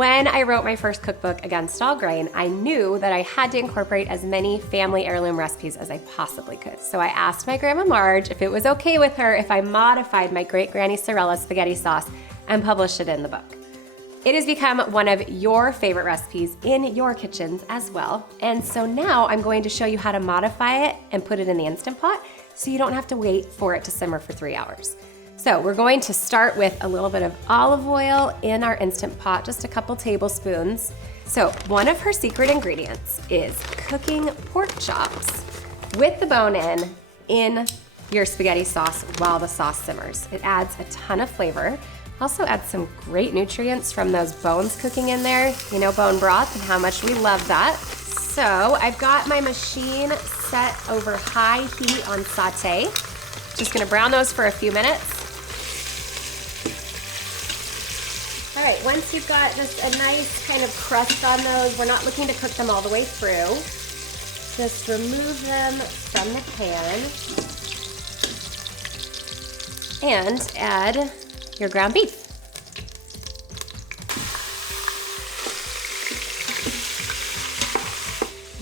When I wrote my first cookbook, Against All Grain, I knew that I had to incorporate as many family heirloom recipes as I possibly could. So I asked my Grandma Marge if it was okay with her if I modified my great granny Saraella spaghetti sauce and published it in the book. It has become one of your favorite recipes in your kitchens as well. And so now I'm going to show you how to modify it and put it in the Instant Pot so you don't have to wait for it to simmer for 3 hours. So we're going to start with a little bit of olive oil in our Instant Pot, just a couple tablespoons. So one of her secret ingredients is cooking pork chops with the bone in your spaghetti sauce while the sauce simmers. It adds a ton of flavor. Also adds some great nutrients from those bones cooking in there. You know, bone broth and how much we love that. So I've got my machine set over high heat on saute. Just gonna brown those for a few minutes. All right, once you've got just a nice kind of crust on those, we're not looking to cook them all the way through. Just remove them from the pan and add your ground beef.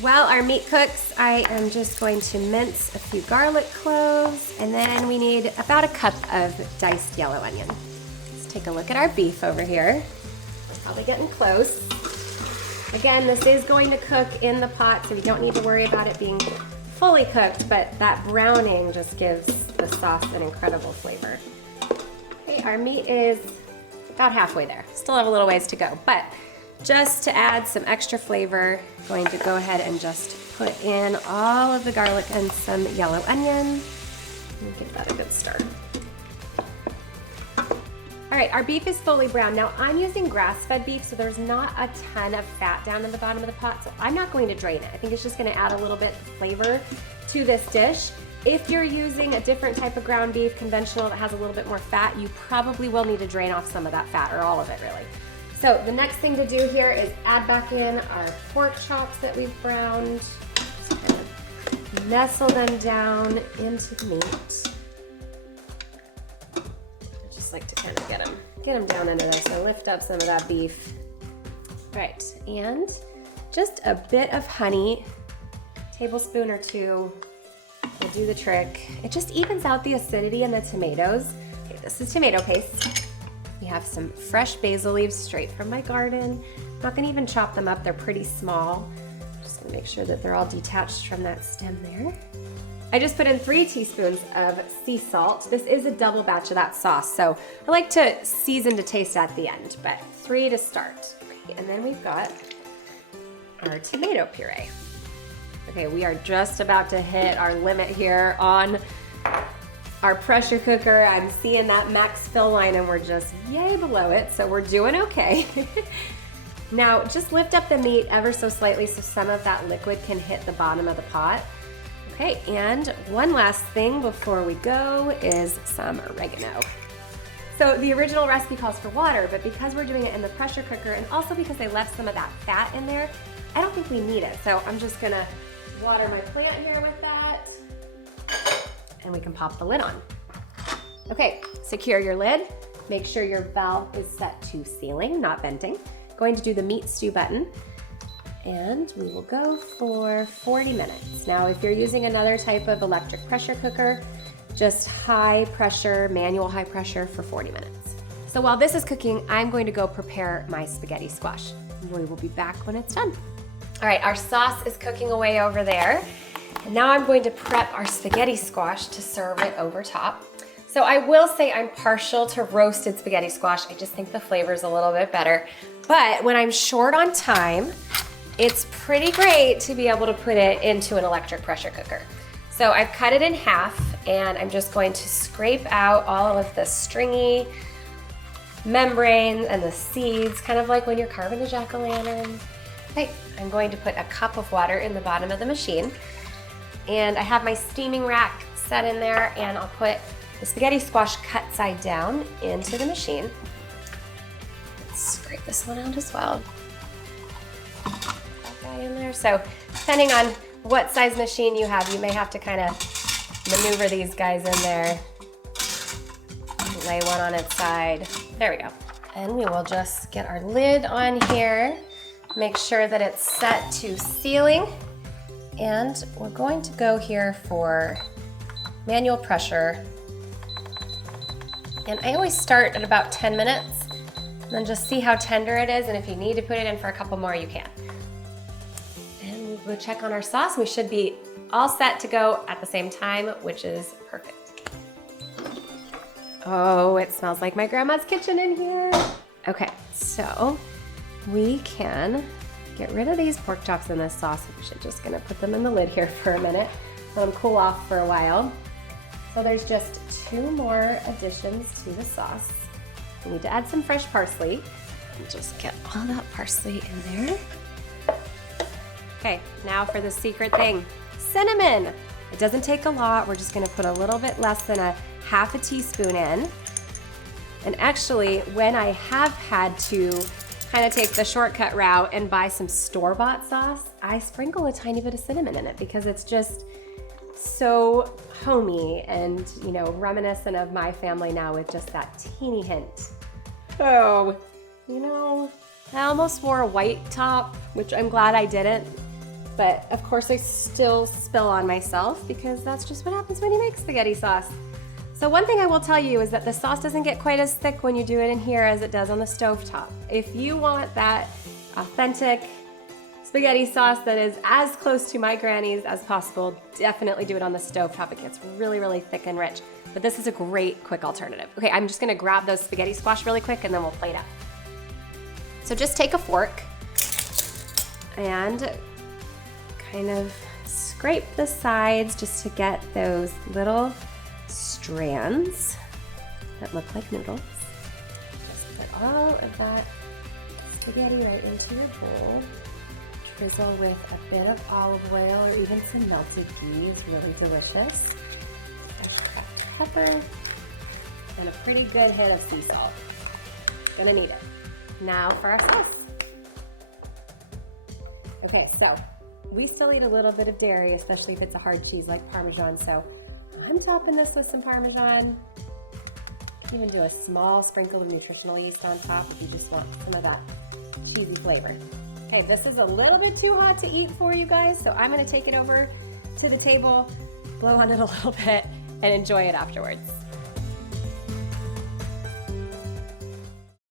While our meat cooks, I am just going to mince a few garlic cloves, and then we need about a cup of diced yellow onion. Take a look at our beef over here. We're probably getting close. Again, this is going to cook in the pot, so you don't need to worry about it being fully cooked, but that browning just gives the sauce an incredible flavor. Okay, our meat is about halfway there. Still have a little ways to go, but just to add some extra flavor, I'm going to go ahead and just put in all of the garlic and some yellow onion and give that a good stir. All right, our beef is fully browned. Now I'm using grass-fed beef, so there's not a ton of fat down in the bottom of the pot, so I'm not going to drain it. I think it's just gonna add a little bit of flavor to this dish. If you're using a different type of ground beef, conventional, that has a little bit more fat, you probably will need to drain off some of that fat, or all of it really. So the next thing to do here is add back in our pork chops that we've browned. Just kind of nestle them down into the meat. Like to kind of get them down into there, so lift up some of that beef. All right, and just a bit of honey, tablespoon or two, will do the trick. It just evens out the acidity in the tomatoes. Okay, this is tomato paste. We have some fresh basil leaves straight from my garden. I'm not gonna even chop them up, they're pretty small. Just gonna make sure that they're all detached from that stem there. I just put in 3 teaspoons of sea salt. This is a double batch of that sauce, so I like to season to taste at the end, but 3 to start. Okay, and then we've got our tomato puree. Okay, we are just about to hit our limit here on our pressure cooker. I'm seeing that max fill line and we're just yay below it, so we're doing okay. Now, just lift up the meat ever so slightly so some of that liquid can hit the bottom of the pot. Okay, and one last thing before we go is some oregano. So the original recipe calls for water, but because we're doing it in the pressure cooker and also because they left some of that fat in there, I don't think we need it. So I'm just gonna water my plant here with that, and we can pop the lid on. Okay, secure your lid. Make sure your valve is set to sealing, not venting. Going to do the meat stew button. And we will go for 40 minutes. Now, if you're using another type of electric pressure cooker, just high pressure, manual high pressure for 40 minutes. So while this is cooking, I'm going to go prepare my spaghetti squash. We will be back when it's done. All right, our sauce is cooking away over there. And now I'm going to prep our spaghetti squash to serve it over top. So I will say I'm partial to roasted spaghetti squash. I just think the flavor is a little bit better. But when I'm short on time, it's pretty great to be able to put it into an electric pressure cooker. So I've cut it in half and I'm just going to scrape out all of the stringy membrane and the seeds, kind of like when you're carving a jack-o'-lantern. Okay, I'm going to put a cup of water in the bottom of the machine, and I have my steaming rack set in there, and I'll put the spaghetti squash cut side down into the machine. Let's scrape this one out as well. In there. So depending on what size machine you have, you may have to kind of maneuver these guys in there. Lay one on its side. There we go. And we will just get our lid on here, make sure that it's set to sealing. And we're going to go here for manual pressure. And I always start at about 10 minutes, and then just see how tender it is, and if you need to put it in for a couple more, you can. And we'll check on our sauce. We should be all set to go at the same time, which is perfect. Oh, it smells like my grandma's kitchen in here. Okay, so we can get rid of these pork chops in this sauce. I'm just gonna put them in the lid here for a minute, let them cool off for a while. So there's just 2 more additions to the sauce. We need to add some fresh parsley. And just get all that parsley in there. Okay, now for the secret thing, cinnamon. It doesn't take a lot. We're just gonna put a little bit less than a half a teaspoon in. And actually, when I have had to kind of take the shortcut route and buy some store-bought sauce, I sprinkle a tiny bit of cinnamon in it because it's just so homey and, you know, reminiscent of my family now with just that teeny hint. Oh, you know, I almost wore a white top, which I'm glad I didn't. But of course I still spill on myself because that's just what happens when you make spaghetti sauce. So one thing I will tell you is that the sauce doesn't get quite as thick when you do it in here as it does on the stovetop. If you want that authentic spaghetti sauce that is as close to my granny's as possible, definitely do it on the stovetop. It gets really, really thick and rich. But this is a great quick alternative. Okay, I'm just gonna grab those spaghetti squash really quick and then we'll plate up. So just take a fork and kind of scrape the sides just to get those little strands that look like noodles. Just put all of that spaghetti right into your bowl. Drizzle with a bit of olive oil or even some melted ghee is really delicious. Fresh cracked pepper and a pretty good hit of sea salt. Gonna need it. Now for our sauce. Okay, so we still eat a little bit of dairy, especially if it's a hard cheese like Parmesan, so I'm topping this with some Parmesan. You can even do a small sprinkle of nutritional yeast on top if you just want some of that cheesy flavor. Okay, this is a little bit too hot to eat for you guys, so I'm gonna take it over to the table, blow on it a little bit, and enjoy it afterwards.